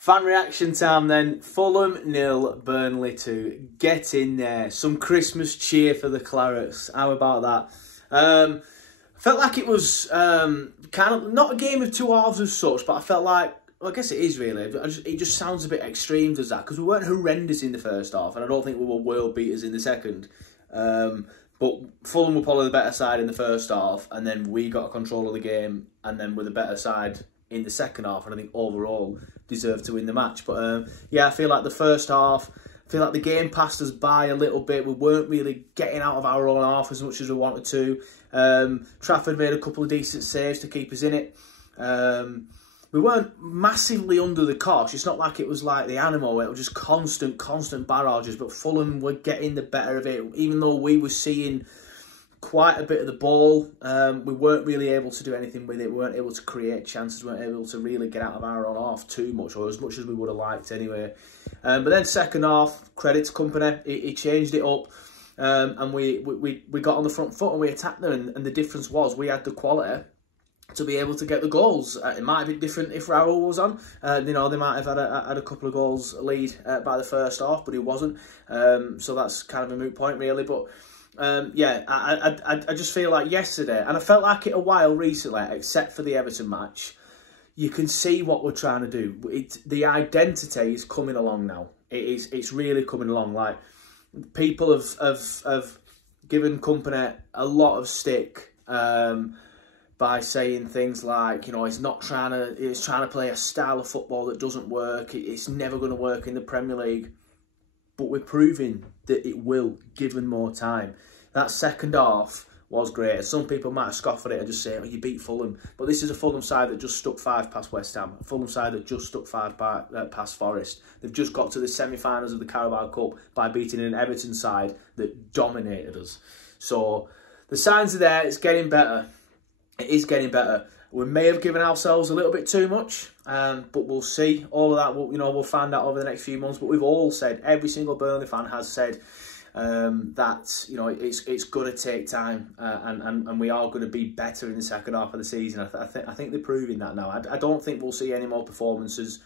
Fan reaction time then. Fulham 0, Burnley 2. Get in there. Some Christmas cheer for the Clarets. How about that? Felt like it was kind of not a game of two halves as such, but I felt like, well, I guess it is really. It just sounds a bit extreme, does that? Because we weren't horrendous in the first half, and I don't think we were world beaters in the second. But Fulham were probably the better side in the first half, and then we got control of the game, and then we're the better side in the second half, and I think overall deserved to win the match. But yeah, I feel like the first half, I feel like the game passed us by a little bit. We weren't really getting out of our own half as much as we wanted to. Trafford made a couple of decent saves to keep us in it. We weren't massively under the cosh. It's not like it was like the Animal, where it was just constant barrages, but Fulham were getting the better of it. Even though we were seeing quite a bit of the ball, we weren't really able to do anything with it. We weren't able to create chances. We weren't able to really get out of our own half too much, or as much as we would have liked anyway. But then second half, credit to Company, he changed it up, and we got on the front foot and we attacked them. And the difference was we had the quality to be able to get the goals. It might have been different if Raul was on. You know, they might have had a couple of goals lead by the first half, but he wasn't. So that's kind of a moot point really. But yeah, I just feel like yesterday, and I felt like it a while recently, except for the Everton match, you can see what we're trying to do. The identity is coming along now. It's really coming along. Like, people have given Company a lot of stick by saying things like, you know, he's trying to play a style of football that doesn't work. It's never going to work in the Premier League. But we're proving that it will, given more time. That second half was great. Some people might scoff at it and just say, oh, you beat Fulham. But this is a Fulham side that just stuck 5 past West Ham. A Fulham side that just stuck 5 past Forest. They've just got to the semi-finals of the Carabao Cup by beating an Everton side that dominated us. So the signs are there. It's getting better. It is getting better. We may have given ourselves a little bit too much, but we'll see. All of that, we'll find out over the next few months. But we've all said, every single Burnley fan has said that, you know, it's going to take time, and we are going to be better in the second half of the season. I think they're proving that now. I don't think we'll see any more performances.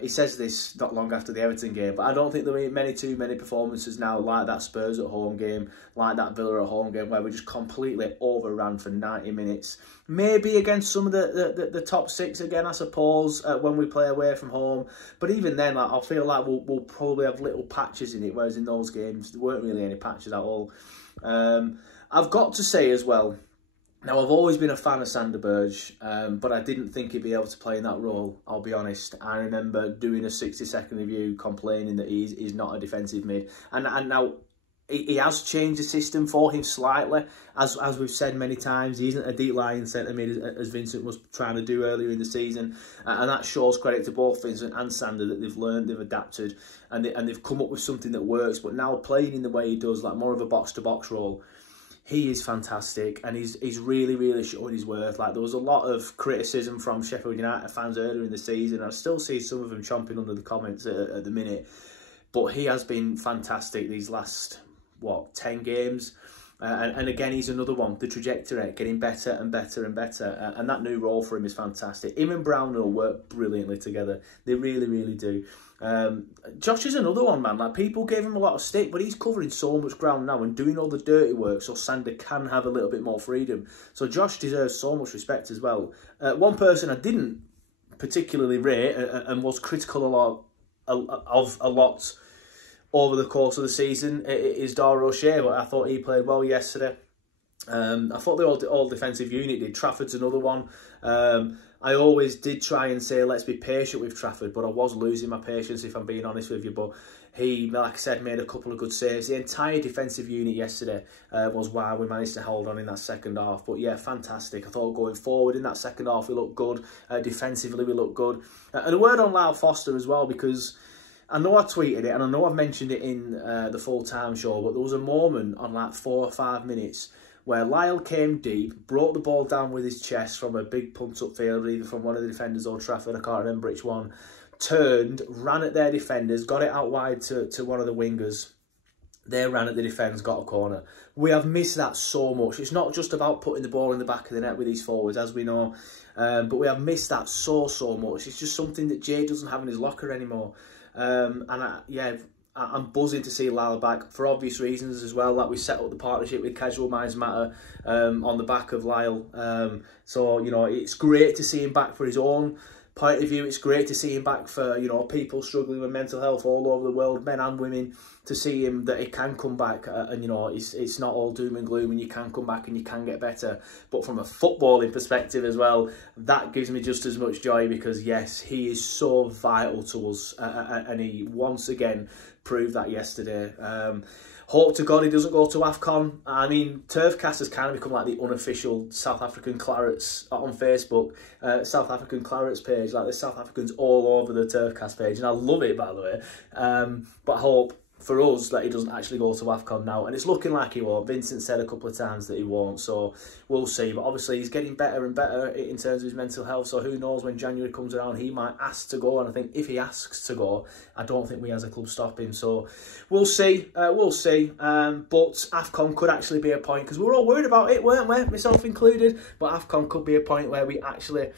He says this not long after the Everton game, but I don't think there'll be too many performances now like that Spurs at home game, like that Villa at home game, where we just completely overran for 90 minutes. Maybe against some of the top 6 again, I suppose, when we play away from home. But even then, like, I feel like we'll probably have little patches in it, whereas in those games, there weren't really any patches at all. I've got to say as well, now, I've always been a fan of Sander Berge, but I didn't think he'd be able to play in that role, I'll be honest. I remember doing a 60-second review complaining that he's not a defensive mid. And now he has changed the system for him slightly. As we've said many times, he isn't a deep lying centre mid as Vincent was trying to do earlier in the season. And that shows credit to both Vincent and Sander that they've learned, they've adapted, and they've come up with something that works. But now playing in the way he does, like more of a box-to-box role, he is fantastic, and he's really showing his worth. Like, there was a lot of criticism from Sheffield United fans earlier in the season. I still see some of them chomping under the comments at the minute. But he has been fantastic these last, 10 games. And again, he's another one. The trajectory, getting better and better and better. And that new role for him is fantastic. Him and Brownhill work brilliantly together. They really do. Josh is another one, man. Like, people gave him a lot of stick, but he's covering so much ground now and doing all the dirty work so Sander can have a little bit more freedom. So Josh deserves so much respect as well. One person I didn't particularly rate and was critical of a lot over the course of the season is Dara O'Shea, but I thought he played well yesterday. I thought the all defensive unit did. Trafford's another one. I always did try and say, let's be patient with Trafford, but I was losing my patience, if I'm being honest with you. But he, like I said, made a couple of good saves. The entire defensive unit yesterday was why we managed to hold on in that second half. But yeah, fantastic. I thought going forward in that second half, we looked good. Defensively, we looked good. And a word on Lyle Foster as well, because I know I tweeted it and I know I've mentioned it in the full-time show, but there was a moment on like 4 or 5 minutes where Lyle came deep, brought the ball down with his chest from a big punt upfield, either from one of the defenders or Trafford, I can't remember which one, turned, ran at their defenders, got it out wide to one of the wingers. They ran at the defence, got a corner. We have missed that so much. It's not just about putting the ball in the back of the net with these forwards, as we know. But we have missed that so much. It's just something that Jay doesn't have in his locker anymore. I'm buzzing to see Lyle back for obvious reasons as well. Like, we set up the partnership with Casual Minds Matter on the back of Lyle. So, you know, it's great to see him back for his own point of view. It's great to see him back for, you know, people struggling with mental health all over the world, men and women, to see him that he can come back and, you know, it's not all doom and gloom, and you can come back and you can get better. But from a footballing perspective as well, that gives me just as much joy, because yes, he is so vital to us, and he once again proved that yesterday. Hope to God he doesn't go to AFCON. I mean, Turfcast has kind of become like the unofficial South African Clarets on Facebook, South African Clarets page. Like, there's South Africans all over the Turfcast page, and I love it, by the way. But I hope for us that he doesn't actually go to AFCON now, and it's looking like he won't. Vincent said a couple of times that he won't, so we'll see. But obviously he's getting better and better in terms of his mental health, so who knows, when January comes around he might ask to go, and I think if he asks to go, I don't think we as a club stop him. So we'll see, but AFCON could actually be a point, because we were all worried about it, weren't we, myself included, but AFCON could be a point where we actually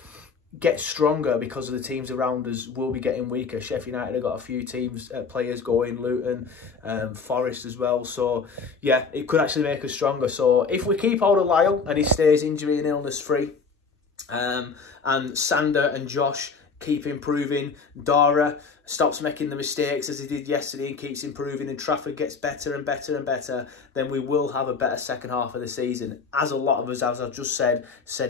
get stronger, because of the teams around us will be getting weaker. Sheffield United have got a few teams, players going, Luton, Forest as well. So yeah, it could actually make us stronger. So if we keep hold of Lyle and he stays injury and illness free, and Sander and Josh keep improving, Dara stops making the mistakes as he did yesterday and keeps improving, and Trafford gets better and better and better, then we will have a better second half of the season, as a lot of us, as I've just said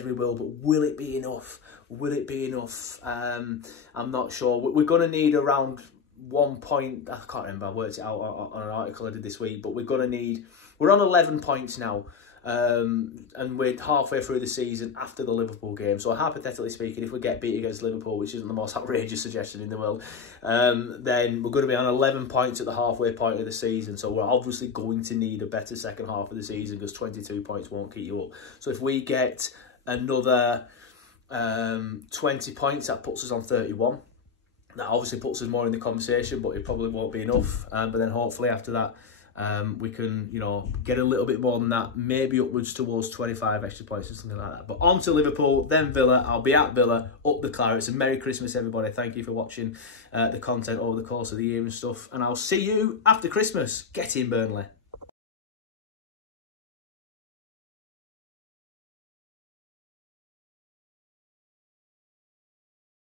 we will. But will it be enough? Will it be enough? I'm not sure. We're going to need around 1 point. I can't remember. I worked it out on an article I did this week. But we're on 11 points now. And we're halfway through the season after the Liverpool game. So hypothetically speaking, if we get beat against Liverpool, which isn't the most outrageous suggestion in the world, then we're going to be on 11 points at the halfway point of the season. So we're obviously going to need a better second half of the season, because 22 points won't keep you up. So if we get another 20 points, that puts us on 31. That obviously puts us more in the conversation, but it probably won't be enough. But then hopefully after that, we can, you know, get a little bit more than that, maybe upwards towards 25 extra points or something like that. But on to Liverpool, then Villa. I'll be at Villa, up the Clarets, and Merry Christmas, everybody. Thank you for watching the content over the course of the year and stuff, and I'll see you after Christmas. Get in, Burnley.